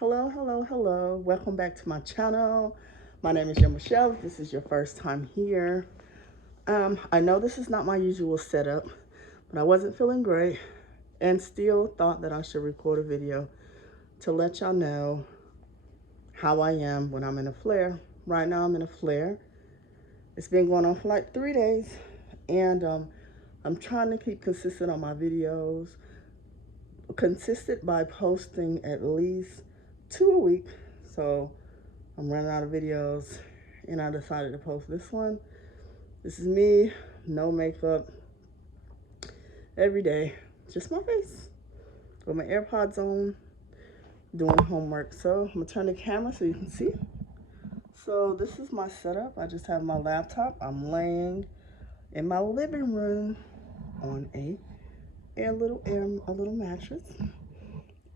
Hello. Welcome back to my channel. My name is Michelle. If this is your first time here. I know this is not my usual setup, but I wasn't feeling great and still thought that I should record a video to let y'all know how I am when I'm in a flare. Right now I'm in a flare. It's been going on for like 3 days, and I'm trying to keep consistent on my videos. Consistent by posting at least 2 a week. So I'm running out of videos, and I decided to post this one. This is me, no makeup, every day, just my face, with my AirPods on, doing homework. So I'm gonna turn the camera so you can see. So this is my setup. I just have my laptop. I'm laying in my living room on a little mattress,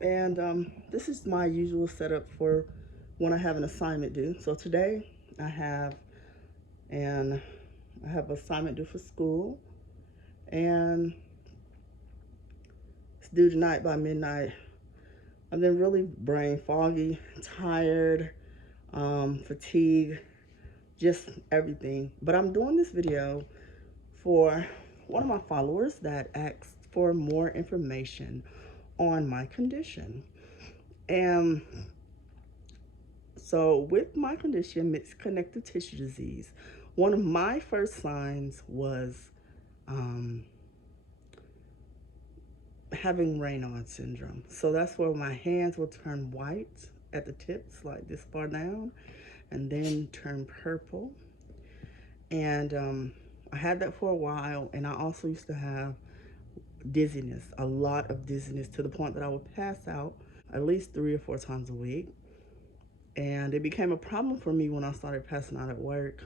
and this is my usual setup for when I have an assignment due. So today I have an assignment due for school, and it's due tonight by midnight. I've been really brain foggy, tired, fatigue, just everything. But I'm doing this video for one of my followers that asked for more information on my condition. And so with my condition, mixed connective tissue disease, one of my first signs was having Raynaud syndrome. So that's where my hands will turn white at the tips, like this far down, and then turn purple. And I had that for a while, and I also used to have dizziness, a lot of dizziness, to the point that I would pass out at least 3 or 4 times a week. And it became a problem for me when I started passing out at work,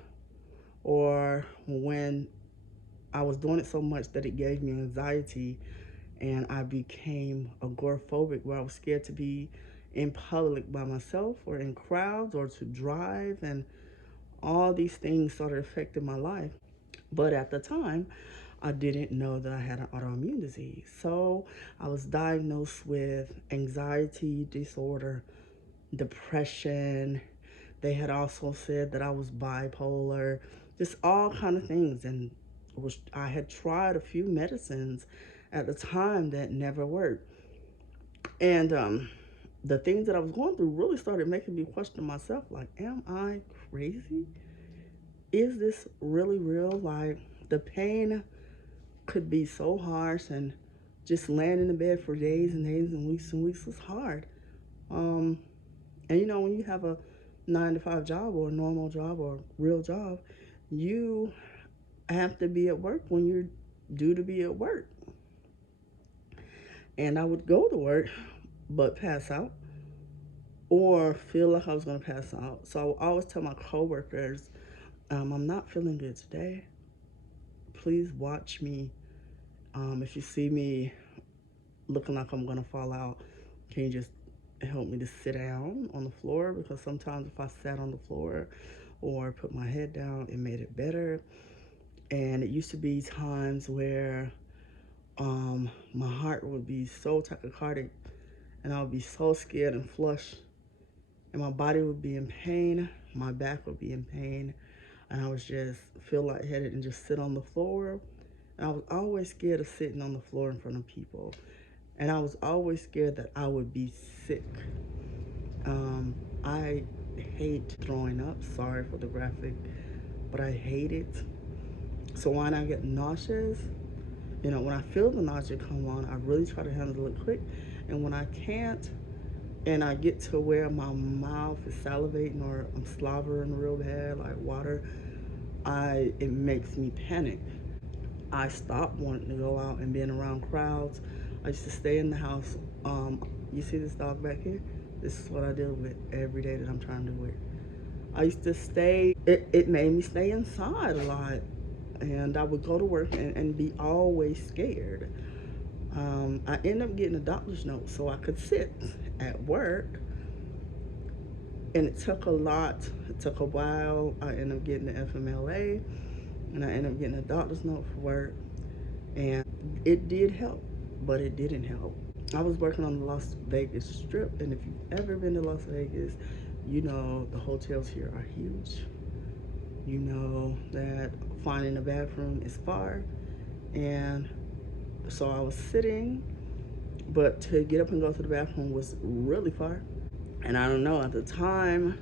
or when I was doing it so much that it gave me anxiety, and I became agoraphobic, where I was scared to be in public by myself or in crowds or to drive, and all these things started affecting my life. But at the time, I didn't know that I had an autoimmune disease. So I was diagnosed with anxiety disorder, depression. They had also said that I was bipolar, just all kind of things. And I had tried a few medicines at the time that never worked. And the things that I was going through really started making me question myself, like, am I crazy? Is this really real? Like, the pain could be so harsh, and just laying in the bed for days and days and weeks was hard. And when you have a 9 to 5 job, or a normal job, or a real job, you have to be at work when you're due to be at work. And I would go to work but pass out, or feel like I was going to pass out. So I would always tell my coworkers, I'm not feeling good today. Please watch me. If you see me looking like I'm going to fall out, can you just help me to sit down on the floor? Because sometimes if I sat on the floor or put my head down, it made it better. And it used to be times where my heart would be so tachycardic, and I would be so scared and flushed, and my body would be in pain, my back would be in pain, and I would just feel lightheaded and just sit on the floor. And I was always scared of sitting on the floor in front of people, and I was always scared that I would be sick. I hate throwing up. Sorry for the graphic, but I hate it. So when I get nauseous, when I feel the nausea come on, I really try to handle it quick. And when I can't, and I get to where my mouth is salivating, or I'm slobbering real bad, like water, it makes me panic. I stopped wanting to go out and being around crowds. I used to stay in the house. You see this dog back here? This is what I deal with every day that I'm trying to work. I used to stay, it made me stay inside a lot. And I would go to work and be always scared. I ended up getting a doctor's note so I could sit at work. And it took a lot. It took a while. I ended up getting the FMLA, and I ended up getting a doctor's note for work. And it did help, but it didn't help. I was working on the Las Vegas Strip, and if you've ever been to Las Vegas, you know the hotels here are huge. You know that finding a bathroom is far, and so I was sitting, but to get up and go to the bathroom was really far. And I don't know, at the time,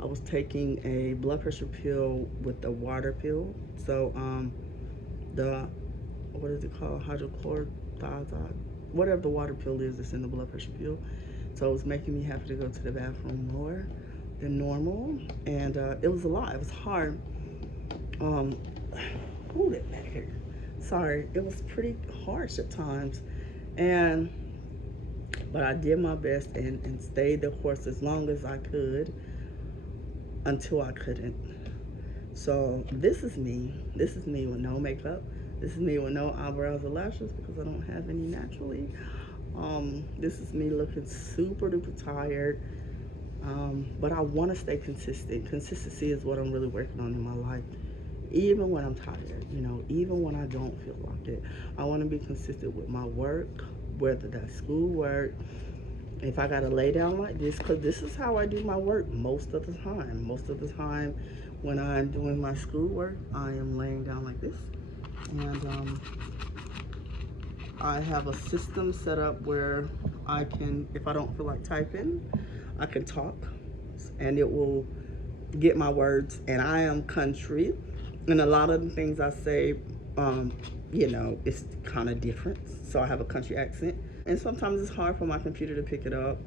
I was taking a blood pressure pill with the water pill. So, the, what is it called? Hydrochlorothiazide, whatever the water pill is that's in the blood pressure pill. So it was making me have to go to the bathroom more than normal. And it was a lot. It was hard. Um, hold it back here. Sorry, it was pretty harsh at times. And but I did my best and stayed the course as long as I could until I couldn't. So this is me. This is me with no makeup. This is me with no eyebrows or lashes because I don't have any naturally. This is me looking super duper tired. But I want to stay consistent. Consistency is what I'm really working on in my life. Even when I'm tired, even when I don't feel like it, I want to be consistent with my work, whether that's schoolwork. If I gotta lay down like this, because this is how I do my work most of the time. Most of the time, when I'm doing my schoolwork, I am laying down like this, and I have a system set up where I can, if I don't feel like typing, I can talk, and it will get my words. And I am country, and a lot of the things I say, it's kind of different. So I have a country accent, and sometimes it's hard for my computer to pick it up,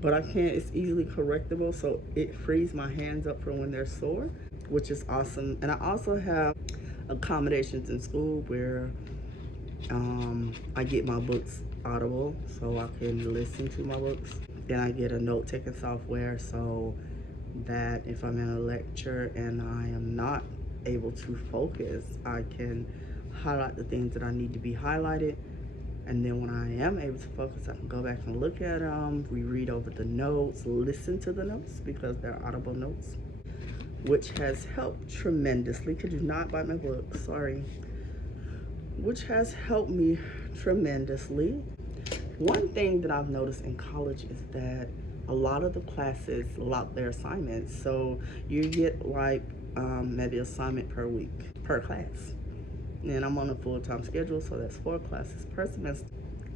but I can't. It's easily correctable, so it frees my hands up for when they're sore, which is awesome. And I also have accommodations in school where I get my books audible, so I can listen to my books. Then I get a note-taking software so that if I'm in a lecture and I am not able to focus, I can highlight the things that I need to be highlighted. And then when I am able to focus, I can go back and look at them, reread over the notes, listen to the notes because they're audible notes, which has helped tremendously. Could you not buy my book? Sorry. Which has helped me tremendously. One thing that I've noticed in college is that a lot of the classes lock their assignments. So you get like maybe assignment per week, per class. And I'm on a full-time schedule, so that's 4 classes per semester.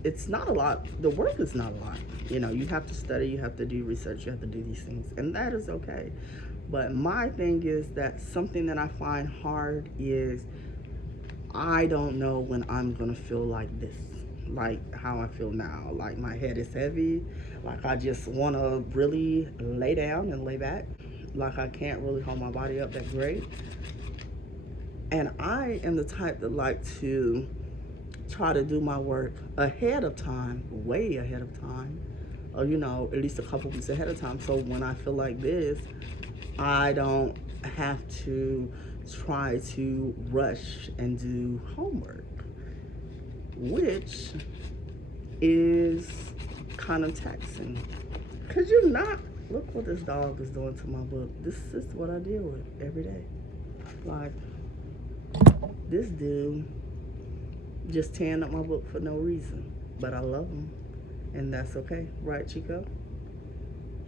It's not a lot. The work is not a lot. You have to study, you have to do research, you have to do these things, and that is okay. But my thing is that something that I find hard is I don't know when I'm gonna feel like this, like how I feel now. Like my head is heavy, like I just wanna really lay down and lay back, like I can't really hold my body up that great. And I am the type that like to try to do my work ahead of time, way ahead of time, or at least a couple weeks ahead of time. So when I feel like this, I don't have to try to rush and do homework, which is kind of taxing. Because you're not, look what this dog is doing to my book. This is what I deal with every day. Like, this dude just tearing up my book for no reason. But I love him, and that's okay. Right, Chico?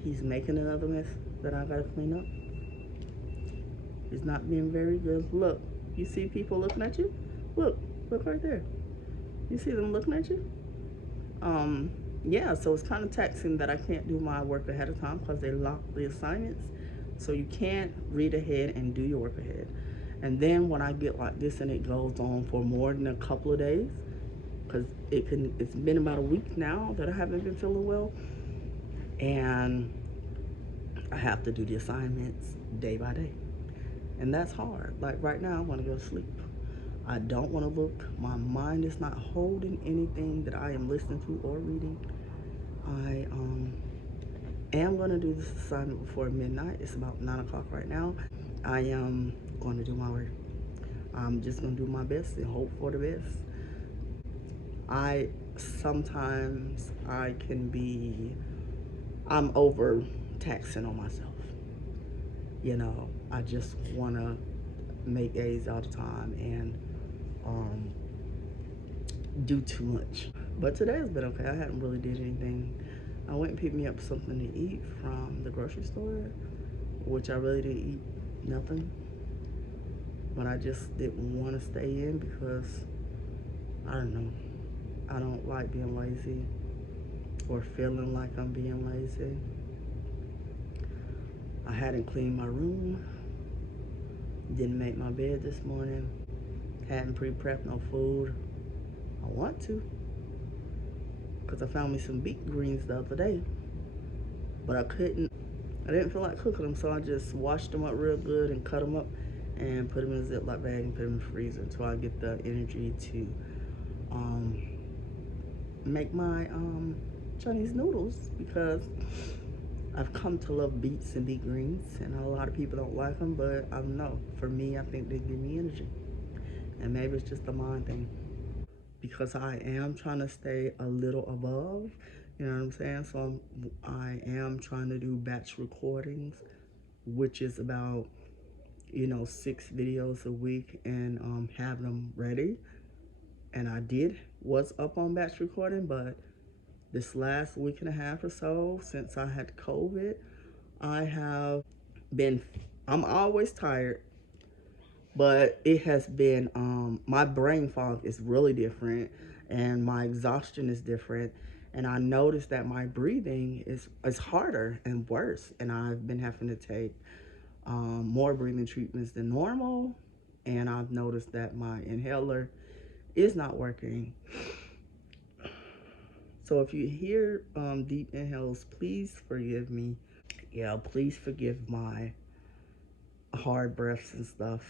He's making another mess that I gotta clean up. He's not being very good. Look, you see people looking at you? Look right there. You see them looking at you? Yeah, so it's kind of taxing that I can't do my work ahead of time because they lock the assignments. So you can't read ahead and do your work ahead. And then when I get like this and it goes on for more than a couple of days, because it's been about a week now that I haven't been feeling well, and I have to do the assignments day by day. And that's hard. Like right now, I want to go to sleep. I don't want to look. My mind is not holding anything that I am listening to or reading. I am going to do this assignment before midnight. It's about 9 o'clock right now. I am going to do my work. I'm just going to do my best and hope for the best. Sometimes I'm over taxing on myself. I just want to make A's all the time and do too much. But today has been okay. I hadn't really did anything. I went and picked me up something to eat from the grocery store, which I really didn't eat nothing. But I just didn't want to stay in because I don't know. I don't like being lazy or feeling like I'm being lazy. I hadn't cleaned my room, didn't make my bed this morning, hadn't pre-prepped no food. I want to because I found me some beet greens the other day, but I couldn't. I didn't feel like cooking them, so I just washed them up real good and cut them up and put them in a Ziploc bag and put them in the freezer until I get the energy to um, make my Chinese noodles because I've come to love beets and beet greens, and a lot of people don't like them, but I don't know. For me, I think they give me energy, and maybe it's just a mind thing because I am trying to stay a little above. You know what I'm saying? So I am trying to do batch recordings, which is about 6 videos a week and have them ready. And I was up on batch recording, but this last week and a half or so since I had COVID, I have been, I'm always tired, but it has been, my brain fog is really different and my exhaustion is different. And I noticed that my breathing is harder and worse. And I've been having to take more breathing treatments than normal. And I've noticed that my inhaler is not working. So if you hear deep inhales, please forgive me. Yeah, please forgive my hard breaths and stuff.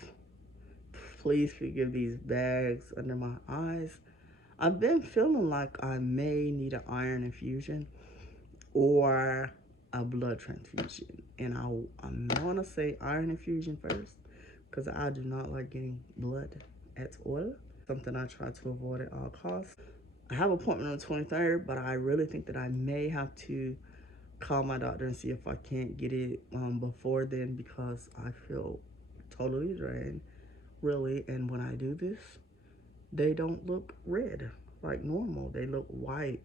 Please forgive these bags under my eyes. I've been feeling like I may need an iron infusion or a blood transfusion. And I'm going to say iron infusion first because I do not like getting blood at all. Something I try to avoid at all costs. I have an appointment on the 23rd, but I really think that I may have to call my doctor and see if I can't get it before then because I feel totally drained, really. And when I do this, they don't look red like normal. They look white.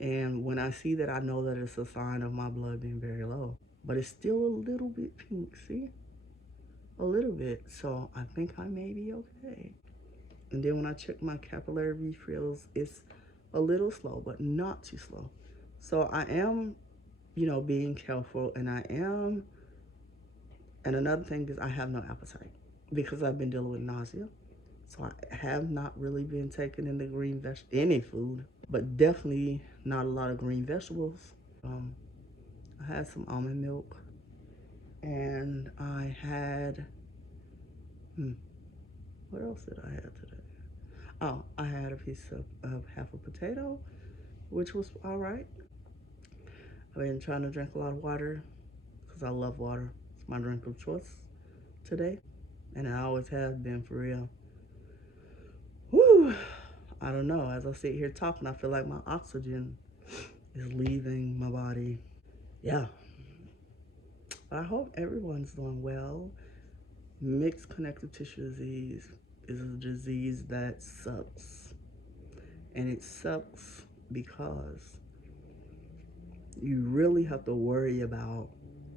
And when I see that, I know that it's a sign of my blood being very low. But it's still a little bit pink, see? A little bit. So I think I may be okay. And then when I check my capillary refills, it's a little slow, but not too slow. So I am, being careful, and I am. And another thing is I have no appetite because I've been dealing with nausea. So I have not really been taking in the any food, but definitely not a lot of green vegetables. I had some almond milk, and I had, what else did I have today? Oh, I had a piece of half a potato, which was all right. I've been trying to drink a lot of water because I love water. It's my drink of choice today, and I always have been for real. Whew. I don't know. As I sit here talking, I feel like my oxygen is leaving my body. Yeah. I hope everyone's doing well. Mixed connective tissue disease is a disease that sucks. And it sucks because you really have to worry about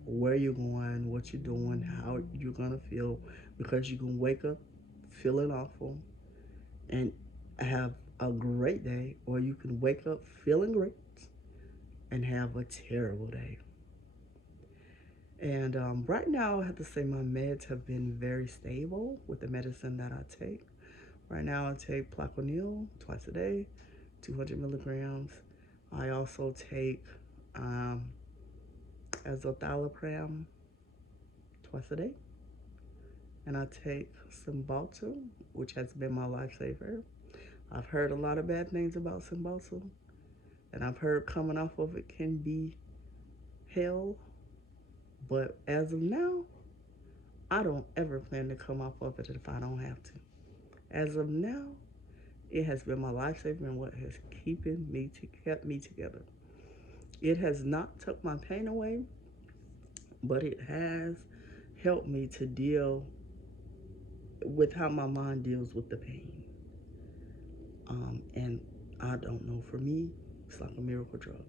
where you're going, what you're doing, how you're going to feel, because you can wake up feeling awful and have a great day, or you can wake up feeling great and have a terrible day. And right now, I have to say my meds have been very stable with the medicine that I take. Right now, I take Plaquenil twice a day, 200 milligrams. I also take azathioprine twice a day. And I take Cymbalta, which has been my lifesaver. I've heard a lot of bad things about Cymbalta, and I've heard coming off of it can be hell. But as of now, I don't ever plan to come off of it if I don't have to. As of now, it has been my lifesaver and what has kept me together. It has not took my pain away, but it has helped me to deal with how my mind deals with the pain. And I don't know. For me, it's like a miracle drug.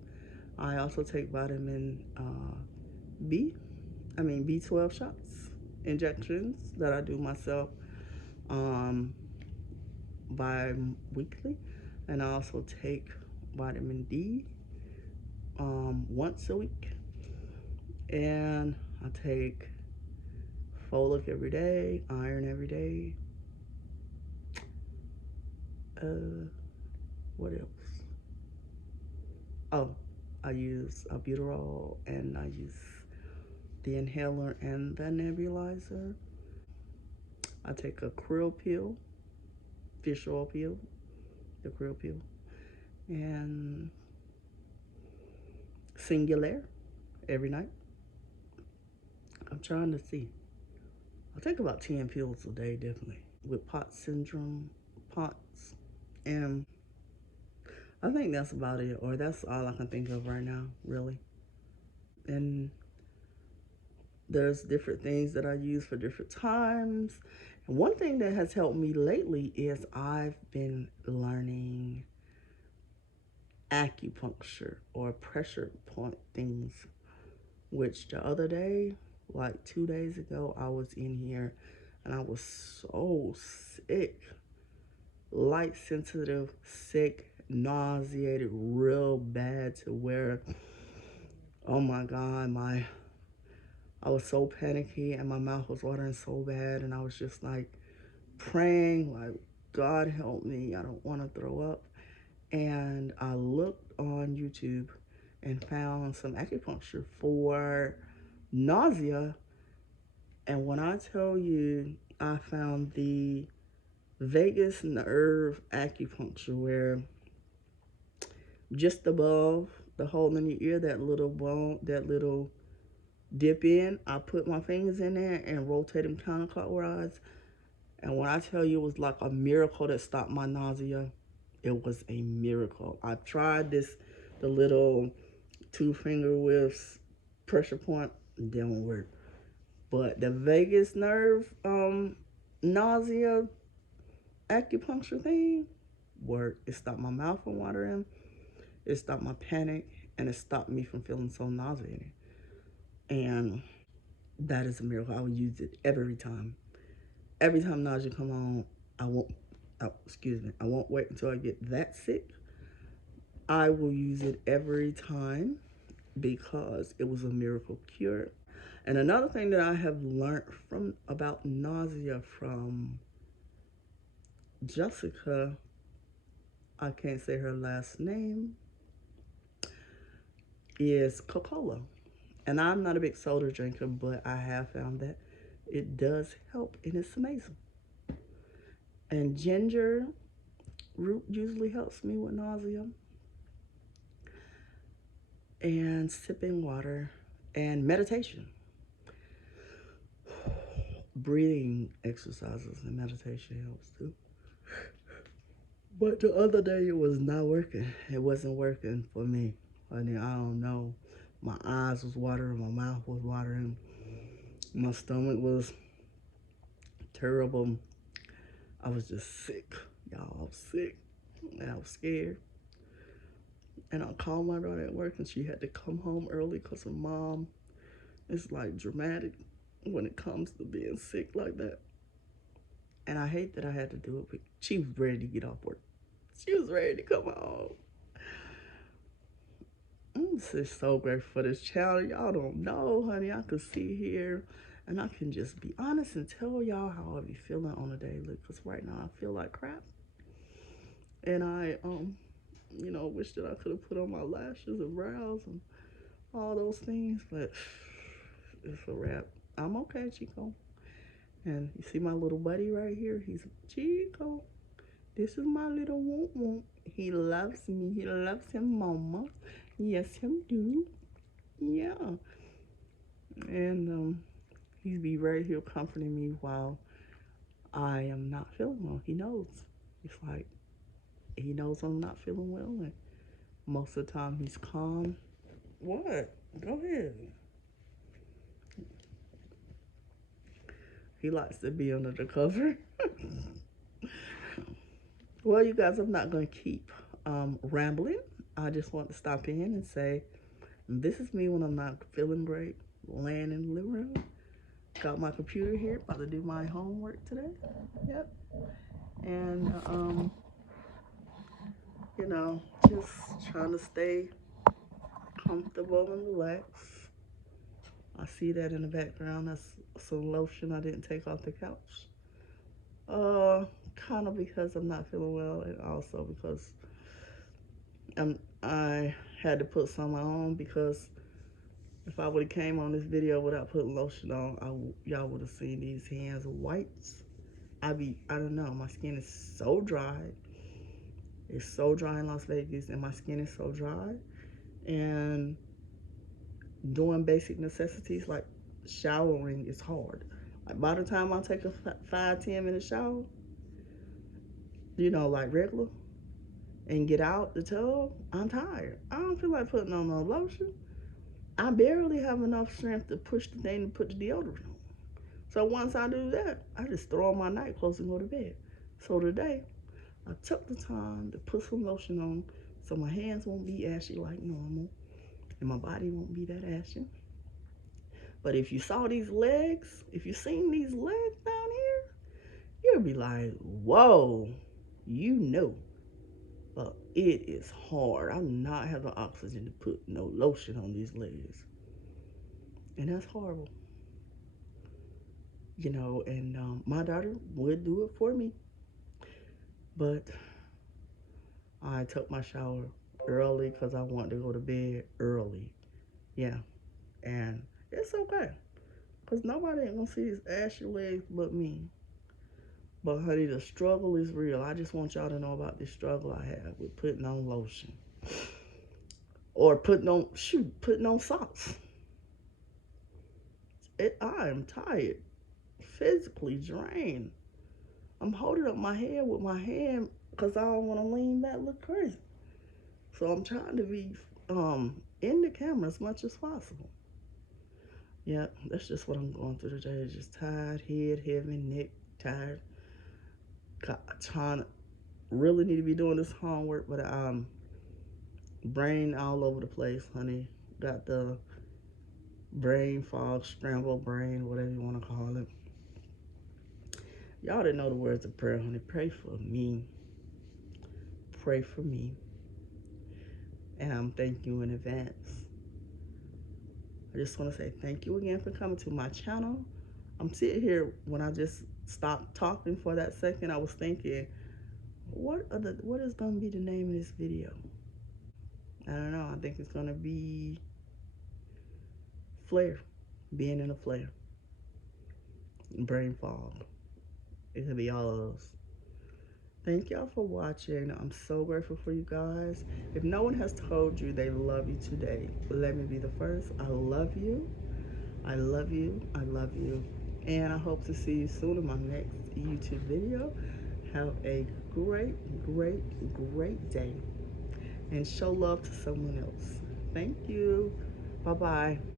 I also take vitamin B. B12 shots, injections that I do myself um, bi-weekly, and I also take vitamin D once a week, and I take folic every day, iron every day. Uh, what else? Oh, I use albuterol, and I use the inhaler and the nebulizer. I take a krill pill, fish oil pill, the krill pill, and Singular every night. I'm trying to see. I take about 10 pills a day, definitely. With POTS syndrome, POTS. And I think that's about it, or that's all I can think of right now, really. And there's different things that I use for different times. And one thing that has helped me lately is I've been learning acupuncture or pressure point things, which the other day, like 2 days ago, I was in here and I was so sick, light sensitive, sick, nauseated real bad to where, oh my God, I was so panicky and my mouth was watering so bad, and I was just like praying like, God help me, I don't want to throw up. And I looked on YouTube and found some acupuncture for nausea. And when I tell you, I found the vagus nerve acupuncture, where just above the hole in your ear, that little bone, that little dip in, I put my fingers in there and rotate them counterclockwise. And when I tell you, it was like a miracle that stopped my nausea. It was a miracle. I tried this, the little 2 finger with pressure point, didn't work. But the vagus nerve nausea acupuncture thing worked. It stopped my mouth from watering, it stopped my panic, and it stopped me from feeling so nauseated. And that is a miracle. I would use it every time. Every time nausea come on, I won't. Oh, excuse me. I won't wait until I get that sick. I will use it every time because it was a miracle cure. And another thing that I have learned from about nausea from Jessica, I can't say her last name, is Coca-Cola. And I'm not a big soda drinker, but I have found that it does help, and it's amazing. And ginger root usually helps me with nausea. And sipping water and meditation. Breathing exercises and meditation helps too. But the other day it was not working. It wasn't working for me. I mean, I don't know. My eyes was watering, my mouth was watering, my stomach was terrible. I was just sick, y'all. I was sick and I was scared. And I called my daughter at work and she had to come home early because her mom is like dramatic when it comes to being sick like that. And I hate that I had to do it, but she was ready to get off work. She was ready to come home. I'm just so grateful for this channel. Y'all don't know, honey. I could sit here and I can just be honest and tell y'all how I be feeling on a daily. Because right now I feel like crap. And I, wish that I could have put on my lashes and brows and all those things. But it's a wrap. I'm okay, Chico. And you see my little buddy right here? He's Chico. This is my little womp womp. He loves me. He loves him, mama. Yes, him do. Yeah. And he be right here comforting me while I am not feeling well. He knows. It's like he knows I'm not feeling well, and most of the time he's calm. What? Go ahead. He likes to be under the cover. Well, you guys, I'm not gonna keep rambling. I just want to stop in and say, this is me when I'm not feeling great, laying in the living room. Got my computer here, about to do my homework today. Yep. And, just trying to stay comfortable and relaxed. I see that in the background. That's some lotion I didn't take off the couch. Uh, Kind of because I'm not feeling well, and also because I had to put some on because if I would have came on this video without putting lotion on, y'all would have seen these hands whites. I don't know, my skin is so dry. It's so dry in Las Vegas, and my skin is so dry. And doing basic necessities like showering is hard. Like by the time I take a 5-10 minute shower, like regular, and get out the tub, I'm tired. I don't feel like putting on no lotion. I barely have enough strength to push the thing to put the deodorant on. So once I do that, I just throw on my night clothes and go to bed. So today, I took the time to put some lotion on so my hands won't be ashy like normal and my body won't be that ashy. But if you saw these legs, if you seen these legs down here, you'll be like, whoa, you know. But it is hard. I'm not having oxygen to put no lotion on these legs. And that's horrible. And my daughter would do it for me. But I took my shower early because I wanted to go to bed early. Yeah. And it's okay. Because nobody ain't going to see these ashy legs but me. But honey, the struggle is real. I just want y'all to know about the struggle I have with putting on lotion. Or putting on socks. I am tired. Physically drained. I'm holding up my head with my hand because I don't want to lean back look crazy. So I'm trying to be in the camera as much as possible. Yeah, that's just what I'm going through today. Just tired, head heavy, neck tired. Trying to really need to be doing this homework, but brain all over the place, honey. Got the brain fog, scrambled brain, whatever you want to call it. Y'all didn't know the words of prayer, honey. Pray for me. Pray for me. And I'm thanking you in advance. I just want to say thank you again for coming to my channel. I'm sitting here, when I just stopped talking for that second, I was thinking, what is going to be the name of this video? I don't know. I think it's going to be flare. Being in a flare. Brain fog. It could be all of those. Thank y'all for watching. I'm so grateful for you guys. If no one has told you they love you today, let me be the first. I love you. I love you. I love you. And I hope to see you soon in my next YouTube video. Have a great, great, great day. And show love to someone else. Thank you. Bye-bye.